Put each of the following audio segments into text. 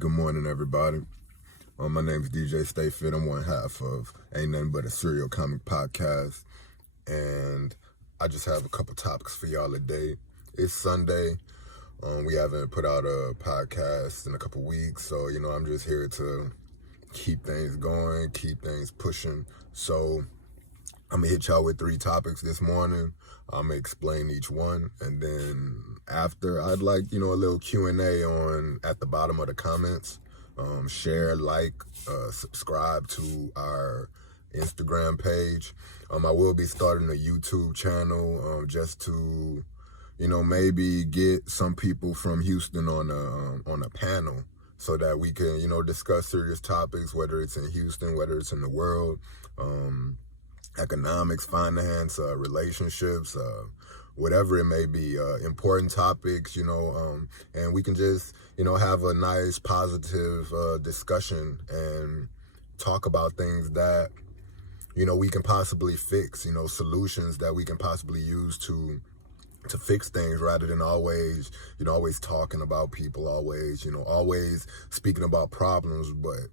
good morning, everybody. My name is DJ Stay Fit. I'm one half of Ain't Nothing But a Serial Comic Podcast, and I just have a couple topics for y'all today. It's Sunday. We haven't put out a podcast in a couple weeks, so, I'm just here to keep things going, keep things pushing. So I'm going to hit y'all with 3 topics this morning. I'm going to explain each one, and then after, I'd like, a little Q&A at the bottom of the comments. Share, like, subscribe to our Instagram page. I will be starting a YouTube channel just to, maybe get some people from Houston on a panel so that we can, discuss serious topics, whether it's in Houston, whether it's in the world, economics, finance, relationships, whatever it may be, important topics, and we can just, have a nice, positive discussion and talk about things that, we can possibly fix, solutions that we can possibly use to fix things rather than always, always talking about people, always speaking about problems, but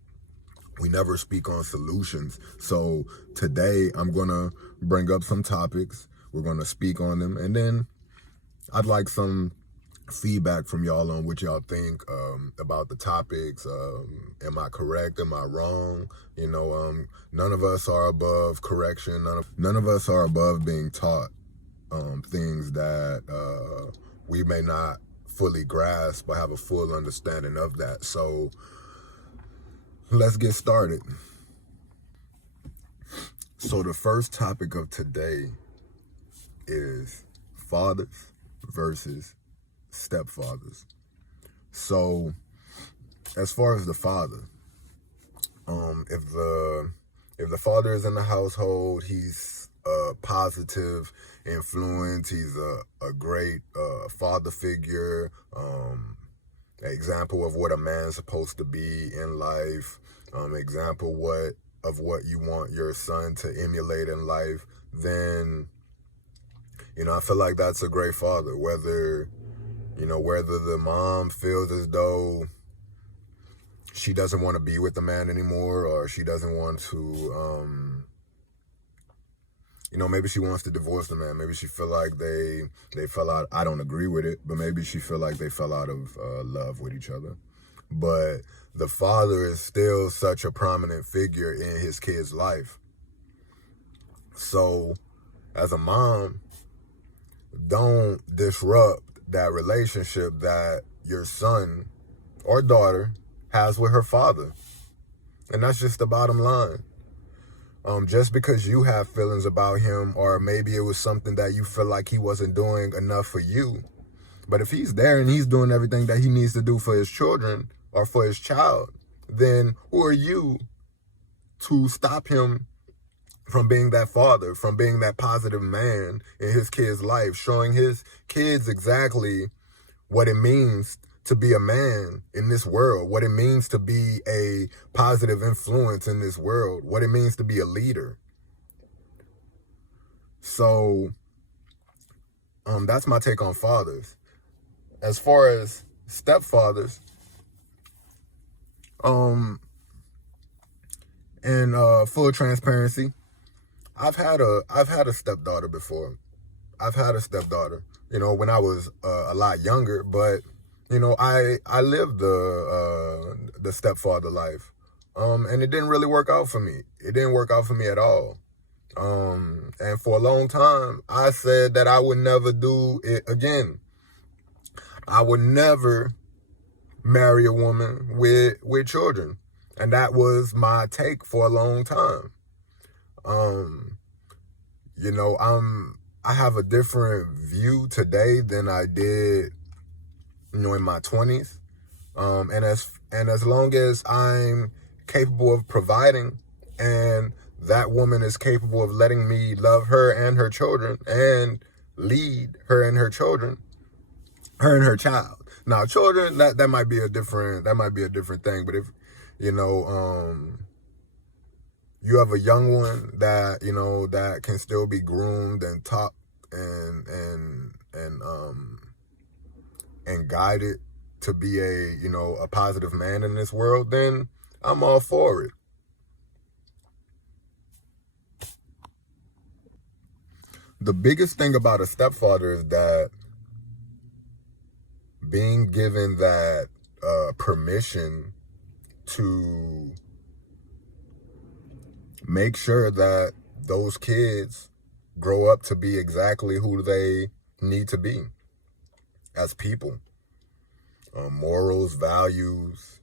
we never speak on solutions. So today I'm going to bring up some topics. We're going to speak on them. And then I'd like some feedback from y'all on what y'all think about the topics. Am I correct? Am I wrong? None of us are above correction. None of us are above being taught things that we may not fully grasp or have a full understanding of that. So let's get started. So the first topic of today is fathers versus stepfathers. So as far as the father, if the father is in the household, he's a positive influence. He's a great father figure, example of what a man's supposed to be in life, example of what you want your son to emulate in life, then, I feel like that's a great father. Whether the mom feels as though she doesn't want to be with the man anymore, or she doesn't want to, maybe she wants to divorce the man. Maybe she feel like they fell out. I don't agree with it, but maybe she feel like they fell out of love with each other. But the father is still such a prominent figure in his kid's life. So as a mom, don't disrupt that relationship that your son or daughter has with her father. And that's just the bottom line. Just because you have feelings about him, or maybe it was something that you feel like he wasn't doing enough for you, but if he's there and he's doing everything that he needs to do for his children or for his child, then who are you to stop him from being that father, from being that positive man in his kid's life, showing his kids exactly what it means to be a man in this world, what it means to be a positive influence in this world, what it means to be a leader. So that's my take on fathers. As far as stepfathers, in full transparency, I've had a stepdaughter before. I've had a stepdaughter, when I was a lot younger, but I lived the stepfather life, and it didn't really work out for me. It didn't work out for me at all. And for a long time, I said that I would never do it again. I would never marry a woman with children, and that was my take for a long time. I have a different view today than I did, in my 20s. And as long as I'm capable of providing, and that woman is capable of letting me love her and her children and lead her and her children, her and her child. Now, children, that might be a different thing. But if, you have a young one that, that can still be groomed and taught and guided to be a positive man in this world, then I'm all for it. The biggest thing about a stepfather is that being given that permission to make sure that those kids grow up to be exactly who they need to be as people. Morals, values,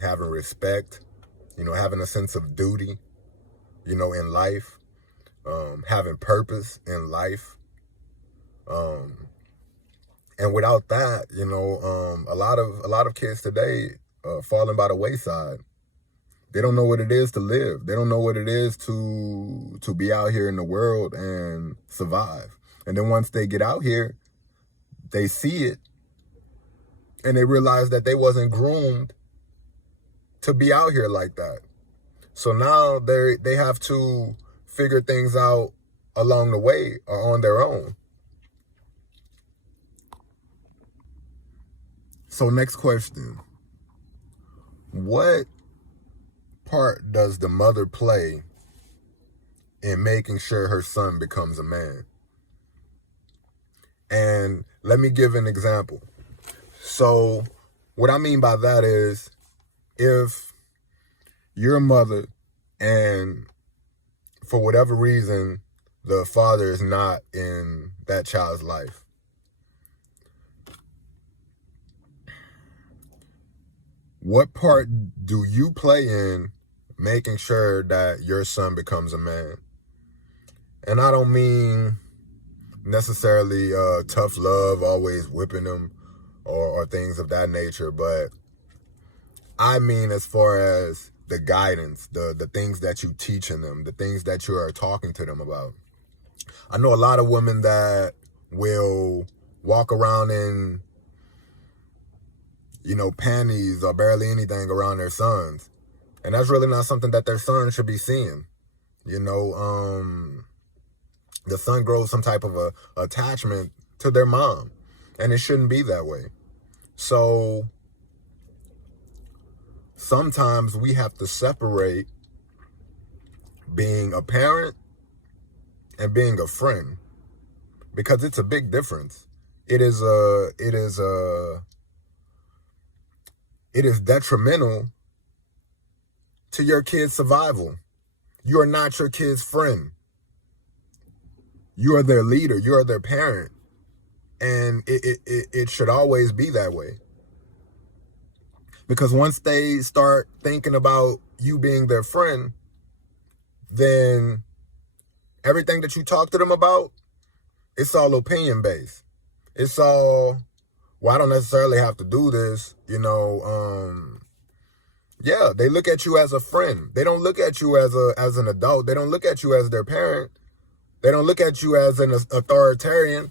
having respect, having a sense of duty, in life, having purpose in life. And without that, a lot of kids today falling by the wayside. They don't know what it is to live. They don't know what it is to be out here in the world and survive. And then once they get out here, they see it and they realize that they wasn't groomed to be out here like that. So now they have to figure things out along the way or on their own. So next question. What part does the mother play in making sure her son becomes a man? And let me give an example. So what I mean by that is, if you're a mother and for whatever reason the father is not in that child's life, what part do you play in making sure that your son becomes a man? And I don't mean necessarily tough love, always whipping him or things of that nature, but I mean as far as the guidance, the things that you teaching them, the things that you are talking to them about. I know a lot of women that will walk around in panties or barely anything around their sons. And that's really not something that their son should be seeing. The son grows some type of a attachment to their mom, and it shouldn't be that way. So sometimes we have to separate being a parent and being a friend, because it's a big difference. It is detrimental to your kid's survival. You are not your kid's friend. You are their leader. You are their parent. And it should always be that way. Because once they start thinking about you being their friend, then everything that you talk to them about, it's all opinion based. It's all, well, I don't necessarily have to do this, yeah, they look at you as a friend. They don't look at you as an adult. They don't look at you as their parent. They don't look at you as an authoritarian.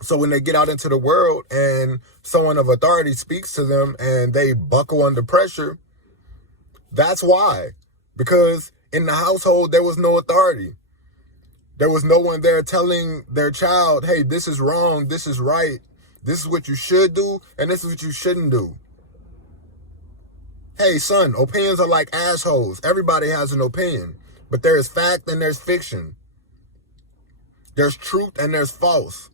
So when they get out into the world and someone of authority speaks to them and they buckle under pressure, that's why. Because in the household, there was no authority. There was no one there telling their child, hey, this is wrong, this is right, this is what you should do, and this is what you shouldn't do. Hey, son, opinions are like assholes. Everybody has an opinion. But there is fact and there's fiction. There's truth and there's false.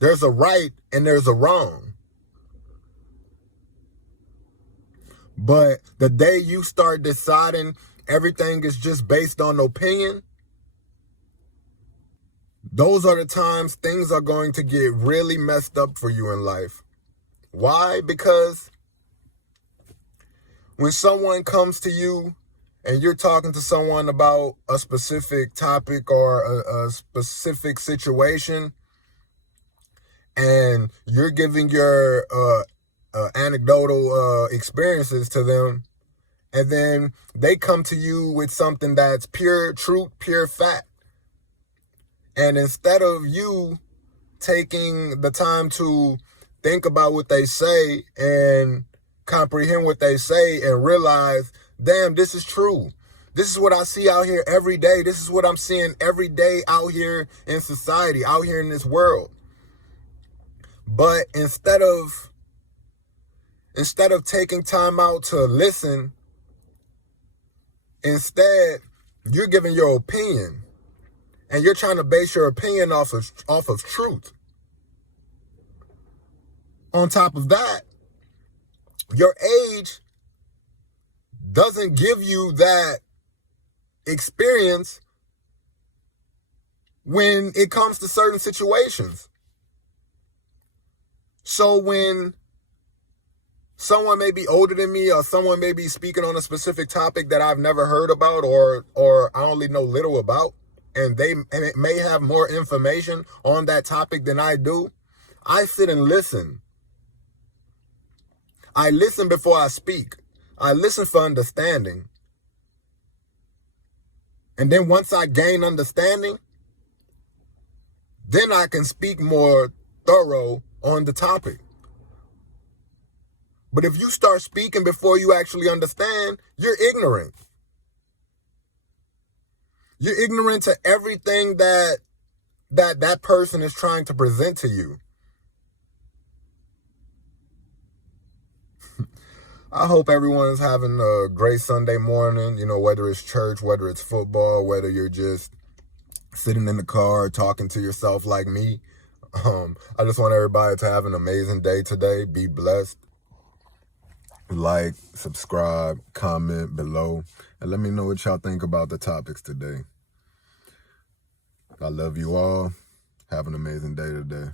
There's a right and there's a wrong. But the day you start deciding everything is just based on opinion, those are the times things are going to get really messed up for you in life. Why? Because when someone comes to you and you're talking to someone about a specific topic or a specific situation, and you're giving your anecdotal experiences to them, and then they come to you with something that's pure truth, pure fact. And instead of you taking the time to think about what they say and comprehend what they say and realize, damn, this is true. This is what I see out here every day. This is what I'm seeing every day out here in society, out here in this world. But instead of taking time out to listen, instead you're giving your opinion, and you're trying to base your opinion off of truth. On top of that, your age doesn't give you that experience when it comes to certain situations. So when someone may be older than me, or someone may be speaking on a specific topic that I've never heard about, or I only know little about, and it may have more information on that topic than I do, I sit and listen. I listen before I speak. I listen for understanding. And then once I gain understanding, then I can speak more thorough on the topic. But if you start speaking before you actually understand, you're ignorant. You're ignorant to everything that person is trying to present to you. I hope everyone is having a great Sunday morning, whether it's church, whether it's football, whether you're just sitting in the car talking to yourself like me. I just want everybody to have an amazing day today. Be blessed. Like, subscribe, comment below, and let me know what y'all think about the topics today. I love you all. Have an amazing day today.